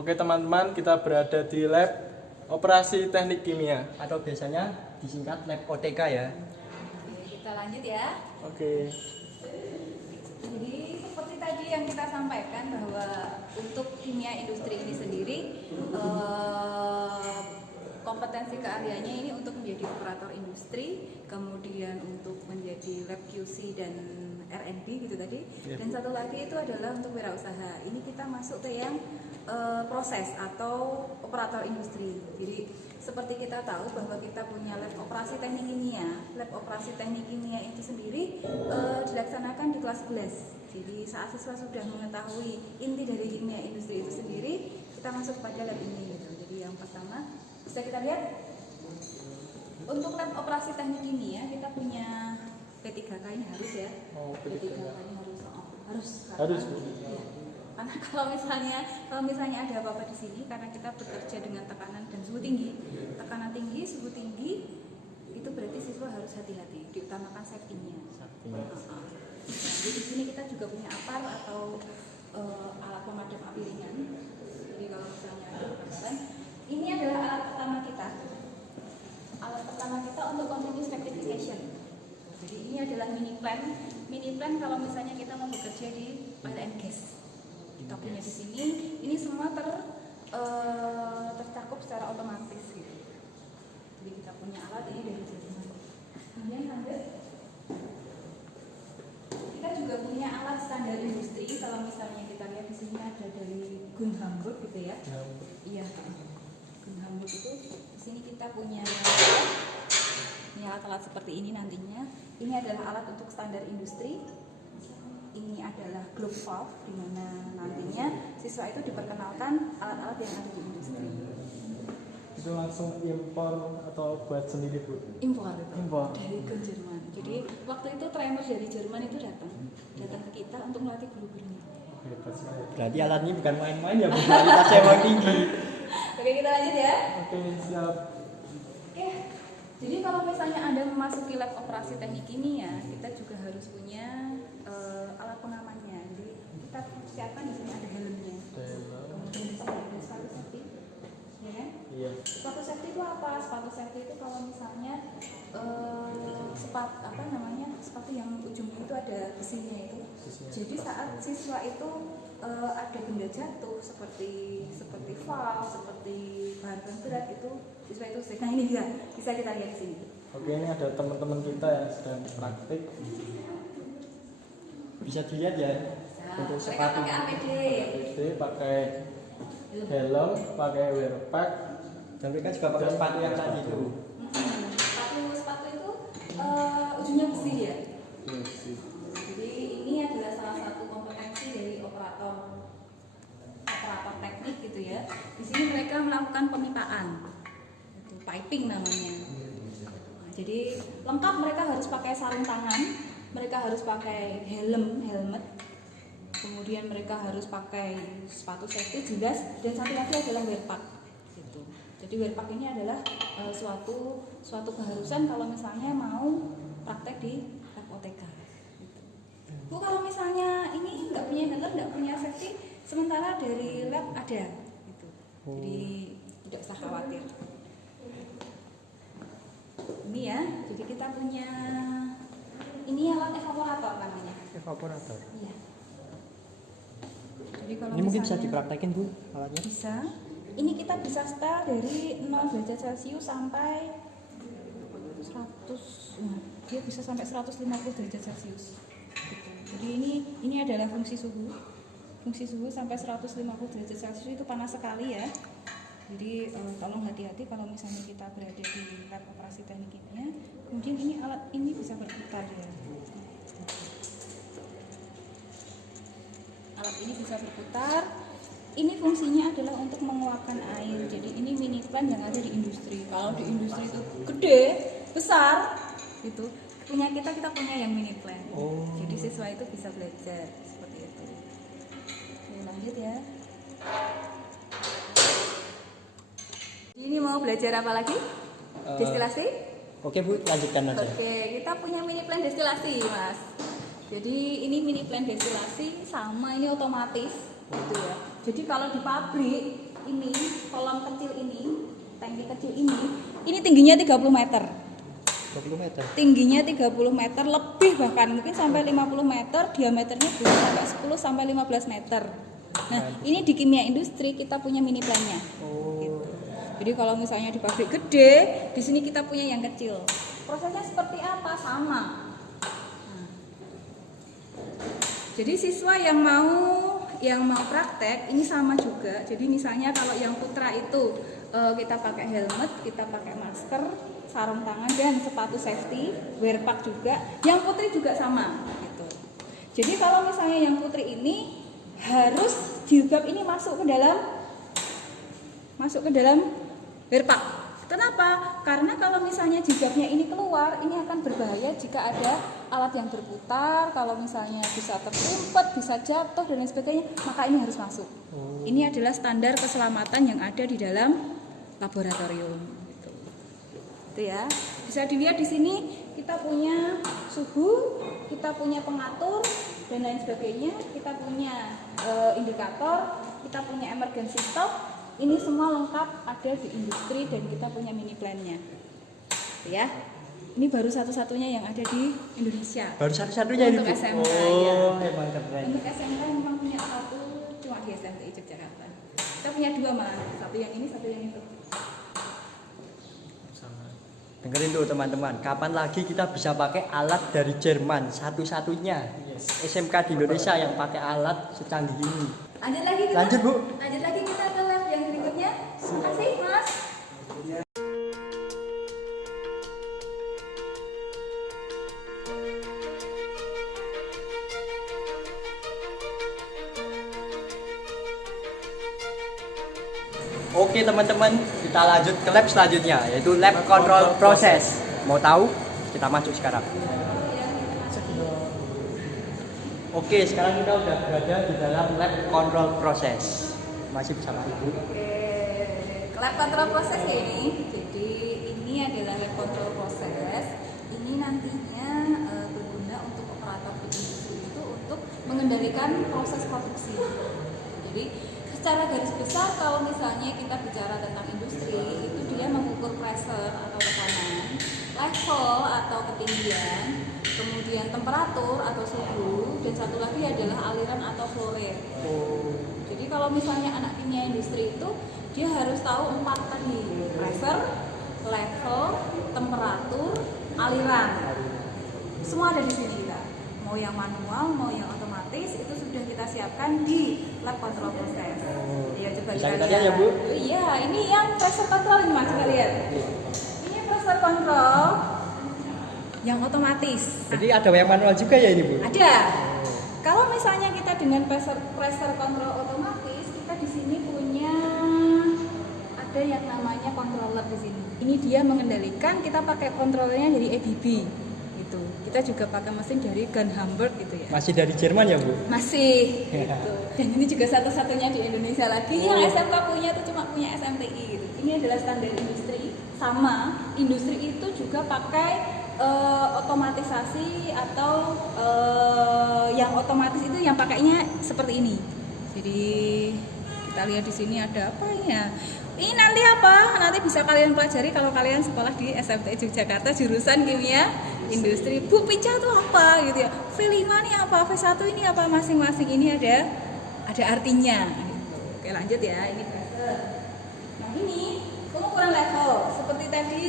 Oke teman-teman, kita berada di lab operasi teknik kimia atau biasanya disingkat lab OTK ya. Oke, kita lanjut ya. Oke. Jadi seperti tadi yang kita sampaikan bahwa untuk kimia industri ini sendiri kompetensi keahliannya ini untuk menjadi operator industri, kemudian untuk menjadi lab QC dan R&D gitu tadi. Dan satu lagi itu adalah untuk wirausaha. Ini kita masuk ke yang proses atau operator industri. Jadi seperti kita tahu bahwa kita punya lab operasi teknik kimia. Lab operasi teknik kimia itu sendiri dilaksanakan di kelas 11. Jadi saat siswa sudah mengetahui inti dari kimia industri itu sendiri, kita masuk kepada lab ini gitu. Jadi yang pertama bisa kita lihat untuk lab operasi teknik kimia kita punya P3K ini harus ya. Oh, P3K P3K. ini harus. Harus. Ya. Karena kalau misalnya ada apa-apa di sini, karena kita bekerja dengan tekanan dan suhu tinggi, tekanan tinggi, suhu tinggi, itu berarti siswa harus hati-hati, diutamakan safety-nya. Nah, jadi di sini kita juga punya APAR atau alat pemadam api ringan. Jadi kalau misalnya ada kebakaran, ini adalah alat pertama kita. Alat pertama kita untuk continuous rectification. Jadi ini adalah mini plan. Mini plan kalau misalnya kita mau bekerja di oil and gas. Kita punya di sini, ini semua tercakup secara otomatis gitu. Jadi kita punya alat ini dari Jerman. Kemudian lanjut, kita juga punya alat standar industri. Kalau misalnya kita lihat di sini ada dari Gun Hamburg gitu ya. Iya, Gun Hamburg itu di sini kita punya ini alat-alat seperti ini nantinya. Ini adalah alat untuk standar industri. Ini adalah globe valve, di mana nantinya siswa itu diperkenalkan alat-alat yang ada di industri. Itu langsung impor atau buat sendiri Bu? Impor itu. Impor. Dari ke Jerman. Jadi waktu itu trainer dari Jerman itu datang ke kita untuk melatih guru-gurunya. Hebat sekali. Berarti alat ini bukan main-main ya, Bu. Kualitasnya emang tinggi. Oke, kita lanjut ya. Oke, siap. Oke. Jadi kalau misalnya Anda memasuki lab operasi teknik kimia, kita juga harus punya alat pengamannya. Jadi kita siapkan di sini ada helmnya. Kemudian di sini ada sepatu safety. Ya kan? Iya. Sepatu safety itu apa? Sepatu safety itu kalau misalnya sepatu yang ujungnya itu ada besinya itu. Jadi saat siswa itu ada benda jatuh seperti valve, seperti bahan berat itu siswa itu. Nah ini bisa kita lihat di sini. Oke, ini ada teman-teman kita yang sedang praktik. Bisa dilihat ya. Nah, Untuk mereka sepatu. pakai APD. Jadi pakai helm, pakai wear pack. Dan mereka juga pakai sepatu yang tadi itu. Sepatu itu ujungnya besi ya. Iya sih. Jadi ini adalah salah satu kompetensi dari operator teknik gitu ya. Di sini mereka melakukan pemipaan, itu piping namanya. Nah, jadi lengkap, mereka harus pakai sarung tangan, mereka harus pakai helmet, kemudian mereka harus pakai sepatu safety jelas, dan satu lagi adalah wear pack. Gitu. Jadi wear pack ini adalah suatu keharusan kalau misalnya mau praktek di lab OTK. Gitu. Bu, kalau misalnya ini nggak punya helm, nggak punya safety, sementara dari lab ada, gitu. Jadi tidak usah khawatir. Ini ya, jadi kita punya ini alat evaporator namanya. Evaporator. Iya. Jadi kalau Ini mungkin bisa misalnya- dipraktekin, Bu, alatnya. Bisa. Ini kita bisa setel dari 0 derajat Celcius sampai 100. Nah, dia bisa sampai 150 derajat Celcius. Gitu. Jadi ini adalah fungsi suhu. Fungsi suhu sampai 150 derajat Celcius itu panas sekali ya. Jadi tolong hati-hati kalau misalnya kita berada di lab operasi teknik kimia. Kemudian ini alat ini bisa berputar ya. Alat ini bisa berputar. Ini fungsinya adalah untuk mengeluarkan air. Jadi ini mini plan yang ada di industri. Kalau di industri itu gede, besar, gitu. Kita punya yang mini plan. Oh. Jadi siswa itu bisa belajar seperti itu. Oke, lanjut ya. Ini mau belajar apa lagi? Destilasi? Oke, Bu, lanjutkan aja. Oke, kita punya mini plan destilasi, Mas. Jadi ini mini plan destilasi sama ini otomatis, gitu ya. Jadi kalau di pabrik ini, kolam kecil ini, tangki kecil ini tingginya 30 meter. 20 meter. Tingginya 30 meter lebih, bahkan mungkin sampai 50 meter, diameternya bisa sampai 10 sampai 15 meter. Nah, ini di kimia industri kita punya mini plan-nya. Gitu. Jadi kalau misalnya di pabrik gede, di sini kita punya yang kecil. Prosesnya seperti apa? Sama. Nah. Jadi siswa yang mau praktek ini sama juga. Jadi misalnya kalau yang putra itu kita pakai helmet, kita pakai masker, sarung tangan dan sepatu safety, wear pack juga. Yang putri juga sama gitu. Jadi kalau misalnya yang putri ini harus jilbab ini masuk ke dalam wear pack. Kenapa? Karena kalau misalnya jilbabnya ini keluar, ini akan berbahaya jika ada alat yang berputar, kalau misalnya bisa tersumpet, bisa jatuh dan lain sebagainya, maka ini harus masuk. Ini adalah standar keselamatan yang ada di dalam laboratorium. Itu ya. Bisa dilihat di sini kita punya suhu, kita punya pengatur dan lain sebagainya, kita punya indikator, kita punya emergency stop. Ini semua lengkap ada di industri dan kita punya mini plan-nya. Ya. Ini baru satu-satunya yang ada di Indonesia. Baru satu-satunya ini, untuk Bu. SMK Oh, ya. emang keren. Untuk SMK memang punya satu cuma di SMTI Yogyakarta. Kita punya dua malah, satu yang ini, satu yang itu. Sama. Dengerin tuh teman-teman, kapan lagi kita bisa pakai alat dari Jerman satu-satunya SMK di Indonesia yang pakai alat secanggih ini. Lanjut lagi kita. Lanjut, Bu. Lanjut lagi kita ke lab yang berikutnya. Terima kasih, Mas. Oke teman-teman, kita lanjut ke lab selanjutnya, yaitu lab control process. Mau tahu? Kita masuk sekarang. Oke, sekarang kita udah berada di dalam lab control process. Masih bersama Ibu. Oke, lab control proses ya ini. Jadi ini adalah lab control proses. Ini nantinya berguna untuk operator di industri itu untuk mengendalikan proses produksi. Jadi secara garis besar kalau misalnya kita bicara tentang industri itu dia mengukur pressure atau tekanan, level atau ketinggian, kemudian temperatur atau suhu, dan satu lagi adalah aliran atau flow rate. Jadi kalau misalnya anak kimia industri itu dia harus tahu 4 tadi, pressure, level, temperatur, aliran. Semua ada di sini kita. Mau yang manual, mau yang otomatis itu sudah kita siapkan di lab control proses. Ya coba Bisa kita kita lihat ya, Bu? Iya, ini yang pressure control ini Mas, kita lihat. Ini pressure control yang otomatis. Jadi ada yang manual juga ya ini, Bu? Ada. Kalau misalnya kita dengan pressure control otomatis, kita di sini punya ada yang namanya controller di sini. Ini dia mengendalikan, kita pakai kontrolnya dari ABB gitu. Kita juga pakai mesin dari Gun Hamburg gitu ya. Masih dari Jerman ya, Bu? Masih gitu. Dan ini juga satu-satunya di Indonesia lagi yang SMK punya itu cuma punya SMTI gitu. Ini adalah standar industri. Sama, industri itu juga pakai otomatisasi atau yang otomatis itu yang pakainya seperti ini. Jadi kita lihat di sini ada apa ya? Ini nanti apa? Nanti bisa kalian pelajari kalau kalian sekolah di SMTI Yogyakarta jurusan kimia industri. Bu, pica itu apa gitu ya? V5 ini apa? V1 ini apa? Masing-masing ini ada artinya. Gitu. Oke, lanjut ya. Ini nah ini pengukuran level. Seperti tadi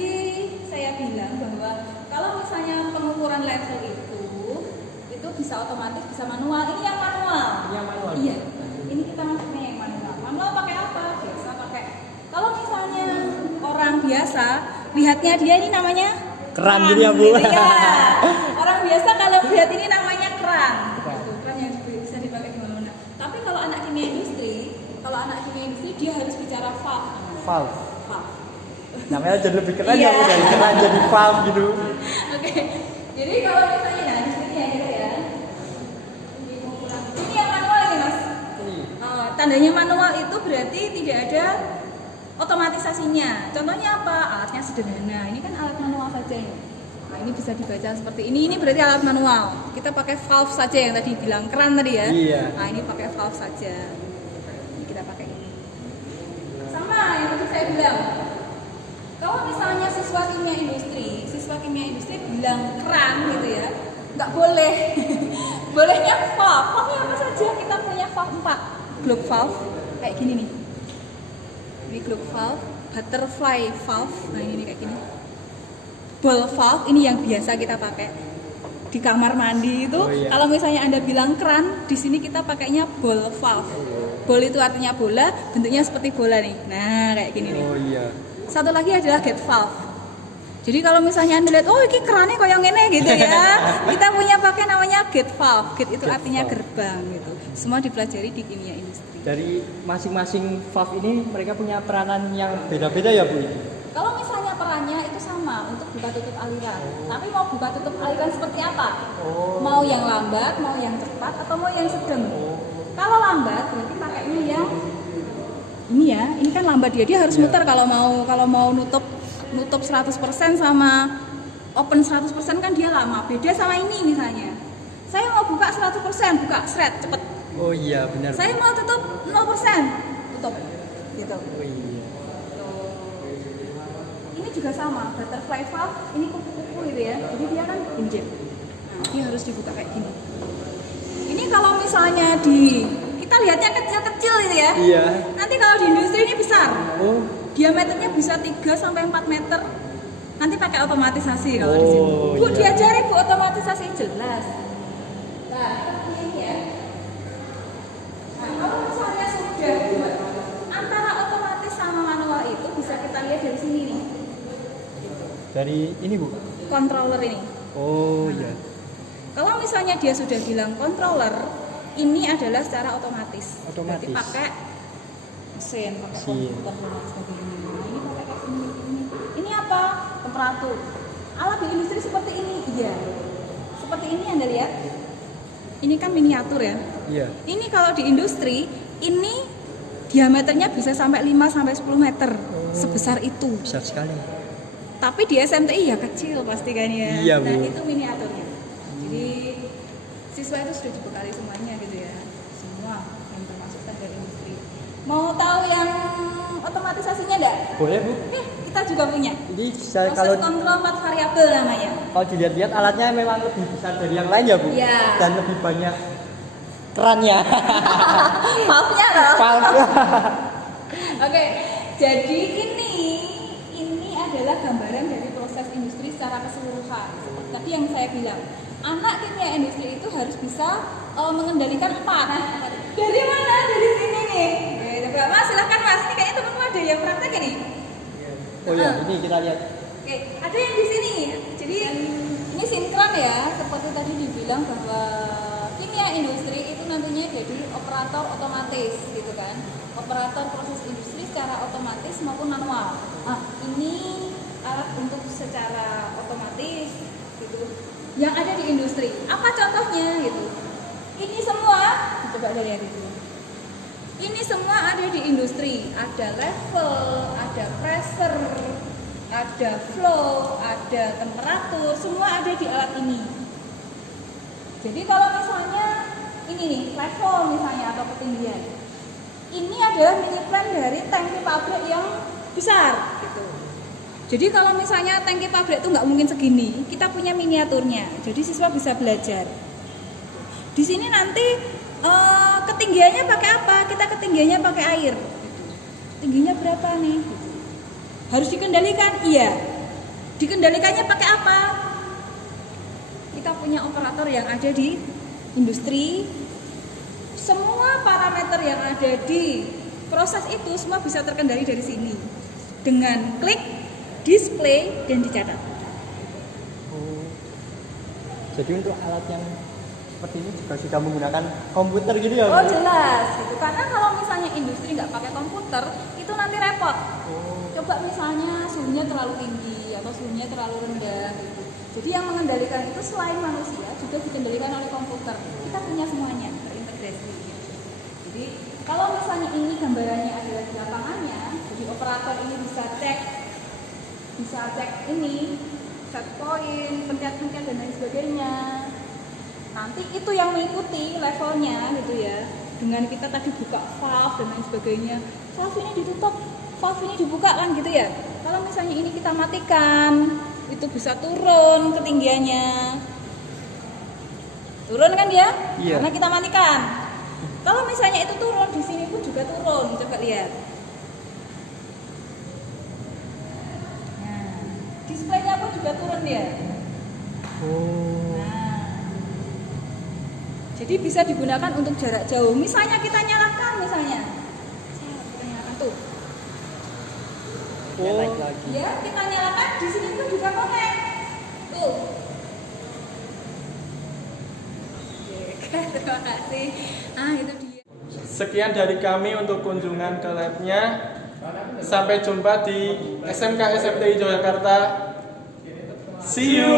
saya bilang bahwa kalau misalnya pengukuran level itu bisa otomatis, bisa manual. Ini yang manual. Yang manual. Iya. Ini kita masuknya yang manual. Manual pakai apa? Biasa pakai. Kalau misalnya orang biasa lihatnya dia ini namanya Keran gitu ya, Bu. Gitu ya. Orang biasa kalau lihat ini namanya keran. Gitu, keran yang bisa dipakai di mana-mana. Tapi kalau anak kimia industri dia harus bicara valve. Valve. Valve. Namanya jadi lebih keren Iya. ya, Bu, dari keran jadi valve gitu. Oke. Jadi kalau misalnya nah di sini ya gitu ya. Ini yang manual ini, Mas. Tandanya manual itu berarti tidak ada otomatisasinya. Contohnya apa? Alatnya sederhana. Ini kan alat manual saja ya. Nah, ini bisa dibaca seperti ini. Ini berarti alat manual. Kita pakai valve saja yang tadi bilang keran tadi ya. Iya. Nah, ini pakai valve saja. Ini kita pakai ini. sama yang tadi saya bilang. Kalau misalnya siswa kimia industri bilang keran gitu ya, nggak boleh. Bolehnya valve. Valve apa saja? Kita punya valve 4. Globe valve kayak gini nih. Ini globe valve, butterfly valve. Nah ini kayak gini. Ball valve ini yang biasa kita pakai di kamar mandi itu. Oh, iya. Kalau misalnya Anda bilang keran, di sini kita pakainya ball valve. Ball itu artinya bola, bentuknya seperti bola nih. Nah, kayak gini nih. Oh iya. Satu lagi adalah gate valve. Jadi kalau misalnya Anda lihat, oh ini kerannya kayak ngene gitu ya. Kita punya pakai namanya gate valve. Gate itu Gate artinya valve. gerbang gitu. Semua dipelajari di kimia industri. Dari masing-masing valve ini mereka punya peranan yang beda-beda ya Bu? Kalau misalnya perannya itu sama untuk buka tutup aliran. Tapi mau buka tutup aliran seperti apa? Mau yang lambat, mau yang cepat, atau mau yang sedang? Kalau lambat berarti pakainya yang ini ya. Ini kan lambat dia harus muter kalau mau nutup 100% sama open 100% kan dia lama. Beda sama ini misalnya. Saya mau buka 100%, buka shred cepet. Oh iya benar. Saya mau tutup 0%, tutup. Gitu. Oh iya. Ini juga sama, butterfly valve, ini kupu-kupu gitu ya. Jadi dia kan injek. Nah, dia harus dibuka kayak gini. Ini kalau misalnya kita lihatnya kecil-kecil gitu ya. Iya. Nanti kalau di industri ini besar. Oh. Diameternya bisa 3 sampai 4 meter. Nanti pakai otomatisasi kalau di sini. Oh, Bu, iya. diajari Bu otomatisasi jelas. Nah, ini ya. Nah, kalau misalnya sudah buat antara otomatis sama manual itu bisa kita lihat dari sini nih. Dari ini Bu? Controller ini. Oh iya. Kalau misalnya dia sudah bilang controller, ini adalah secara otomatis. Otomatis. Berarti pakai mesin, pakai Mesin. komputer dan lain sebagainya. Nah, ini pakai kayak ini. Ini apa? Temperatur. Alat di industri seperti ini, iya. Seperti ini Anda lihat. Ini kan miniatur ya. Iya. Ini kalau di industri, ini diameternya bisa sampai 5 sampai 10 meter. Sebesar itu. Besar sekali. Tapi di SMTI ya kecil pasti kan ya. Iya, Nah, Bu. itu miniaturnya. Jadi siswa itu sudah dibekali semuanya gitu ya. Semua yang termasuk teknik industri. Mau tahu yang otomatisasinya enggak? Boleh Bu? Kita juga punya. Ini Proses kalau kontrol 4 variabel namanya. dilihat-lihat alatnya memang lebih besar dari yang lain ya Bu? Iya. Dan lebih banyak kerannya. Maafnya loh. Valve. Oke, jadi ini adalah gambaran dari proses industri secara keseluruhan. Seperti tadi yang saya bilang, anak kimia industri itu harus bisa mengendalikan 4. Dari mana? Dari sini nih. Coba Mas, silahkan Mas. Ini kayaknya teman-teman ada yang praktek ini. Oh iya, ini kita lihat. Oke, ada yang di sini. Jadi ini sinkron ya, seperti tadi dibilang bahwa kimia industri itu nantinya jadi operator otomatis gitu kan. Operator proses industri secara otomatis maupun manual. Ini alat untuk secara otomatis gitu. Yang ada di industri. Apa contohnya gitu? Ini semua coba lihat itu. Ini semua ada di industri. Ada level, ada pressure, ada flow, ada temperatur, semua ada di alat ini. Jadi kalau misalnya ini nih, level misalnya atau ketinggian. Ini adalah mini plan dari tangki pabrik yang besar gitu. Jadi kalau misalnya tangki pabrik itu nggak mungkin segini, kita punya miniaturnya. Jadi siswa bisa belajar. Di sini nanti ketinggiannya pakai apa? Kita ketinggiannya pakai air. Tingginya berapa nih? Harus dikendalikan? Iya. Dikendalikannya pakai apa? Kita punya operator yang ada di industri. Semua parameter yang ada di proses itu semua bisa terkendali dari sini. Dengan klik, display, dan dicatat. Oh. Jadi untuk alat yang seperti ini juga sudah menggunakan komputer gitu ya? Oh jelas, gitu. Karena kalau misalnya industri nggak pakai komputer, itu nanti repot. Coba misalnya suhunya terlalu tinggi atau suhunya terlalu rendah gitu. Jadi yang mengendalikan itu selain manusia juga dikendalikan oleh komputer. Kita punya semuanya terintegrasi. Gitu. Jadi kalau misalnya ini gambarannya adalah di lapangannya, jadi operator ini bisa cek ini set point, pencet-pencet dan lain sebagainya. Nanti itu yang mengikuti levelnya gitu ya. Dengan kita tadi buka valve dan lain sebagainya. Valve ini ditutup, valve ini dibuka kan gitu ya. Kalau misalnya ini kita matikan, itu bisa turun ketinggiannya. Turun kan dia? Iya. Karena kita matikan. Kalau misalnya itu turun, di sini pun juga turun. Coba lihat. Nah, displaynya pun juga turun dia. Oh. Nah, jadi bisa digunakan untuk jarak jauh. Misalnya kita nyalakan, misalnya, kita nyalakan tuh. Ya, naik lagi. Ya, kita nyalakan di sini pun juga connect. Tuh. Oke, terima kasih. Itu dia. Sekian dari kami untuk kunjungan ke labnya. Sampai jumpa di SMK SMTI Yogyakarta. See you.